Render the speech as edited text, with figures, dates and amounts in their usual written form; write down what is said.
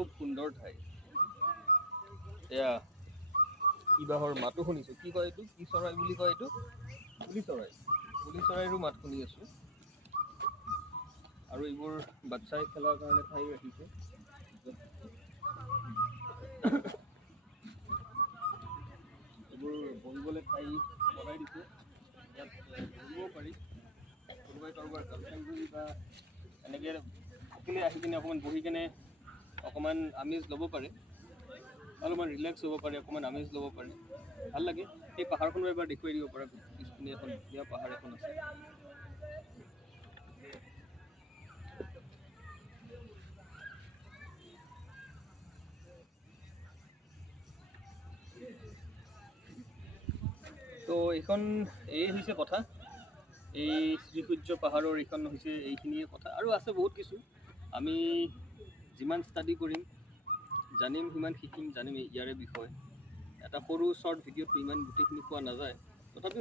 খুব সুন্দৰ ঠাই। এয়া কিবাহৰ মাতো শুনিছোঁ। কি কয় এইটো? কি চৰাই বুলি কয় এইটো? কুলি চৰাই। কুলি চৰাইৰো মাত শুনি আছোঁ। আৰু এইবোৰ বাচ্ছাই খেলাৰ কাৰণে ঠাই ৰাখিছে। এইবোৰ বহিবলৈ ঠাই বনাই দিছে। ইয়াত বহিবও পাৰি। কোনোবাই কাৰোবাৰ গাৰ্লফ্ৰেণ্ড বুলি বা এনেকৈ থাকিলে আহি কিনে অকণমান বহি কিনে অকণমান আমেজ ল'ব পাৰে, অলপমান ৰিলেক্স হ'ব পাৰে, অকণমান আমেজ ল'ব পাৰে, ভাল লাগে। সেই পাহাৰখনো এবাৰ দেখুৱাই দিব পৰা, পিছপিনে এখন ধুনীয়া পাহাৰ এখন আছে। তো এই হৈছে কথা। এই শ্ৰীসূৰ্য পাহাৰৰ এইখন হৈছে এইখিনিয়ে কথা, আৰু আছে বহুত কিছু। আমি যিমান ষ্টাডি কৰিম, জানিম, সিমান শিকিম, জানিম ইয়াৰে বিষয়ে। এটা সৰু শ্বৰ্ট ভিডিঅ'টো ইমান গোটেইখিনি পোৱা নাযায়, তথাপিও